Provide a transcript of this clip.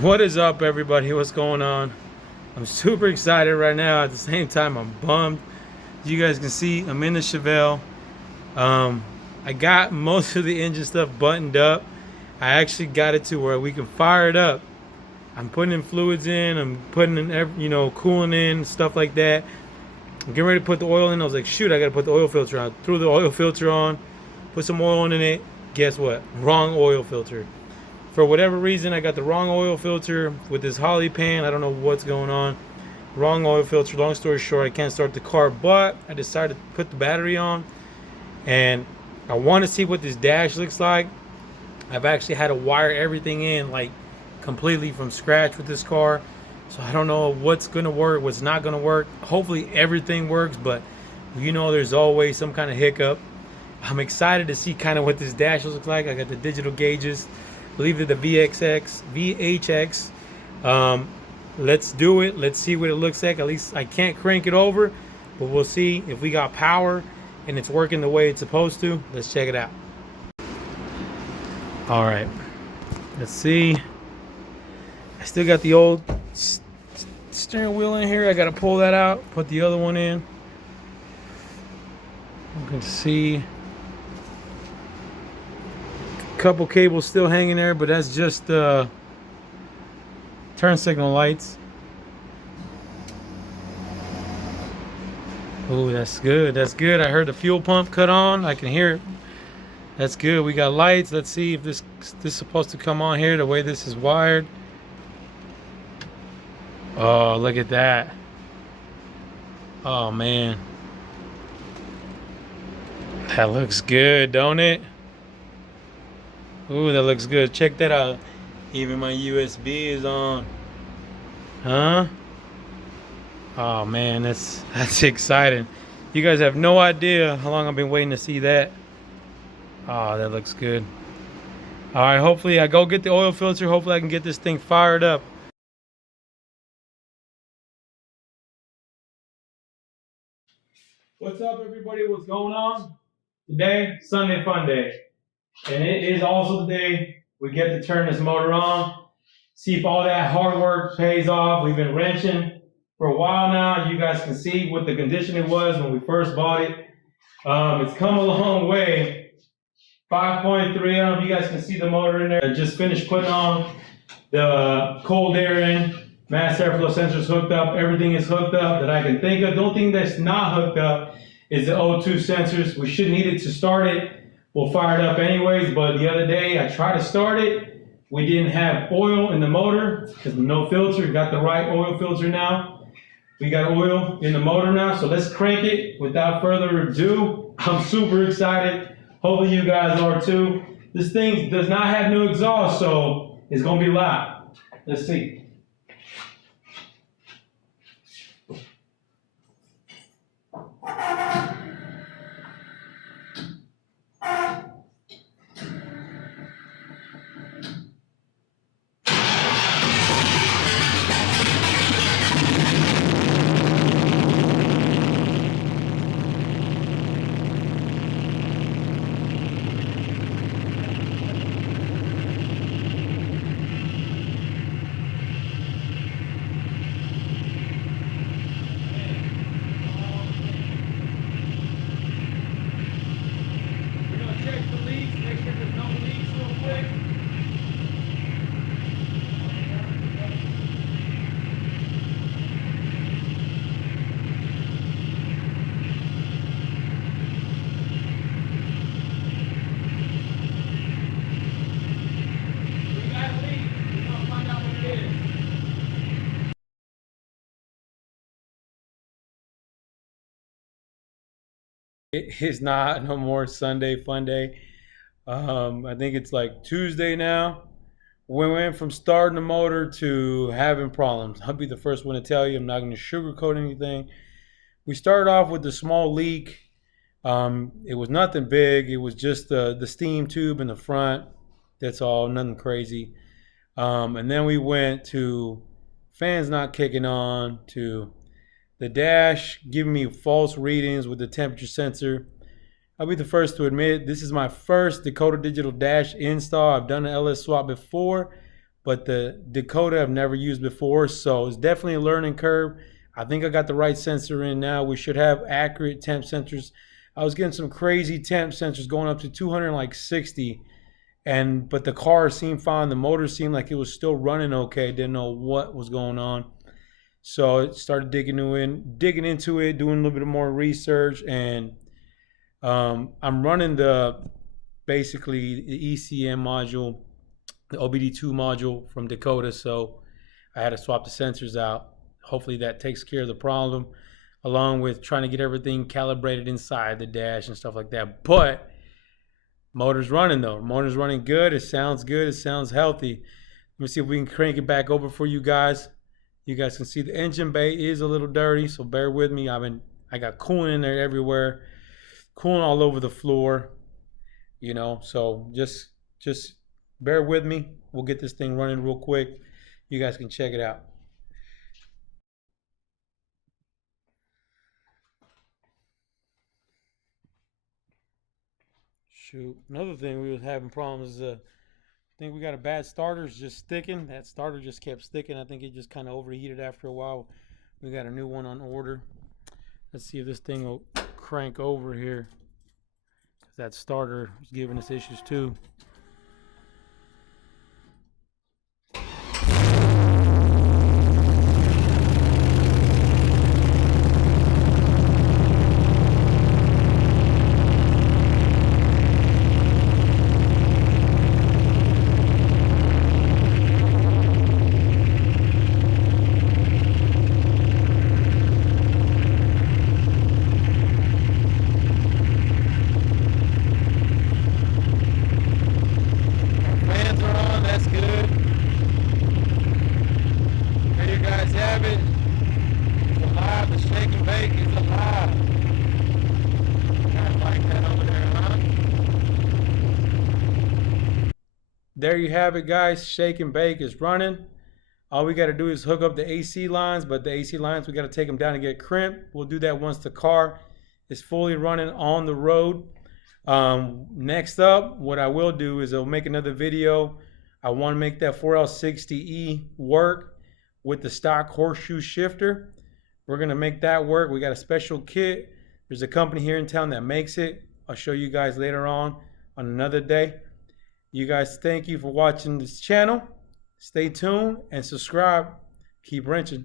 What is up, everybody? What's going on? I'm super excited right now. At the same time, I'm bummed. As you guys can see, I'm in the Chevelle. Um, I got most of the engine stuff buttoned up. I actually got it to where we can fire it up. I'm putting in fluids in. I'm putting in, cooling in, stuff like that. I'm getting ready to put the oil in. I was like, shoot, I got to put the oil filter on. Threw the oil filter on, put some oil in it. Guess what? Wrong oil filter. For whatever reason, I got the wrong oil filter with this Holly pan. I don't know what's going on. Wrong oil filter. Long story short, I can't start the car, but I decided to put the battery on, and I want to see what this dash looks like. I've actually had to wire everything in like completely from scratch with this car, so I don't know what's gonna work, what's not gonna work. Hopefully everything works, but there's always some kind of hiccup. I'm excited to see kind of what this dash looks like. I got the digital gauges. I believe they're the VHX. Let's do it. Let's see what it looks like. At least I can't crank it over, but we'll see if we got power and it's working the way it's supposed to. Let's check it out. All right. Let's see. I still got the old steering wheel in here. I got to pull that out, put the other one in. You can see couple cables still hanging there, but that's just turn signal lights. Oh, that's good. That's good. I heard the fuel pump cut on. I can hear it. That's good. We got lights. Let's see if this is supposed to come on here the way this is wired. Oh, look at that. Oh man, that looks good, don't it? Ooh, that looks good. Check that out. Even my USB is on. Huh? Oh man, that's exciting. You guys have no idea how long I've been waiting to see that. Oh, that looks good. All right, hopefully I go get the oil filter. Hopefully I can get this thing fired up. What's up, everybody? What's going on? Today, Sunday Fun Day. And it is also the day we get to turn this motor on, see if all that hard work pays off. We've been wrenching for a while now. You guys can see what the condition it was when we first bought it. It's come a long way. 5.3, I don't know if you guys can see the motor in there. I just finished putting on the cold air in. Mass airflow sensors hooked up. Everything is hooked up that I can think of. The only thing that's not hooked up is the O2 sensors. We should need it to start it. We'll fire it up anyways, but the other day I tried to start it. We didn't have oil in the motor because no filter. Got the right oil filter now. We got oil in the motor now, so let's crank it without further ado. I'm super excited. Hopefully you guys are too. This thing does not have no exhaust, so it's gonna be loud. Let's see. It is not no more Sunday Fun Day. I think it's like Tuesday now. We went from starting the motor to having problems. I'll be the first one to tell you. I'm not going to sugarcoat anything. We started off with a small leak. It was nothing big. It was just the steam tube in the front. That's all. Nothing crazy. And then we went to fans not kicking on, to the dash giving me false readings with the temperature sensor. I'll be the first to admit this is my first Dakota digital dash install. I've done an LS swap before, but the Dakota I've never used before, so it's definitely a learning curve. I think I got the right sensor in now. We should have accurate temp sensors. I was getting some crazy temp sensors going up to 260, but the car seemed fine. The motor seemed like it was still running okay. Didn't know what was going on. So I started digging into it, doing a little bit more research, and I'm running basically the ECM module, the OBD2 module from Dakota. So I had to swap the sensors out. Hopefully that takes care of the problem, along with trying to get everything calibrated inside the dash and stuff like that. But motor's running though. Motor's running good. It sounds good. It sounds healthy. Let me see if we can crank it back over for you guys. You guys can see the engine bay is a little dirty, so bear with me. I got coolant in there everywhere, coolant all over the floor, so just bear with me. We'll get this thing running real quick. You guys can check it out. Shoot, another thing we was having problems is I think we got a bad starter. It's just sticking. That starter just kept sticking. I think it just kind of overheated after a while. We got a new one on order. Let's see if this thing will crank over here, because that starter is giving us issues too. There you have it, guys. Shake and bake is running. All we got to do is hook up the AC lines, but the AC lines, we got to take them down and get crimped. We'll do that once the car is fully running on the road. Next up, what I will do is I'll make another video. I want to make that 4L60E work with the stock horseshoe shifter. We're going to make that work. We got a special kit. There's a company here in town that makes it. I'll show you guys later on another day. You guys, thank you for watching this channel. Stay tuned and subscribe. Keep wrenching.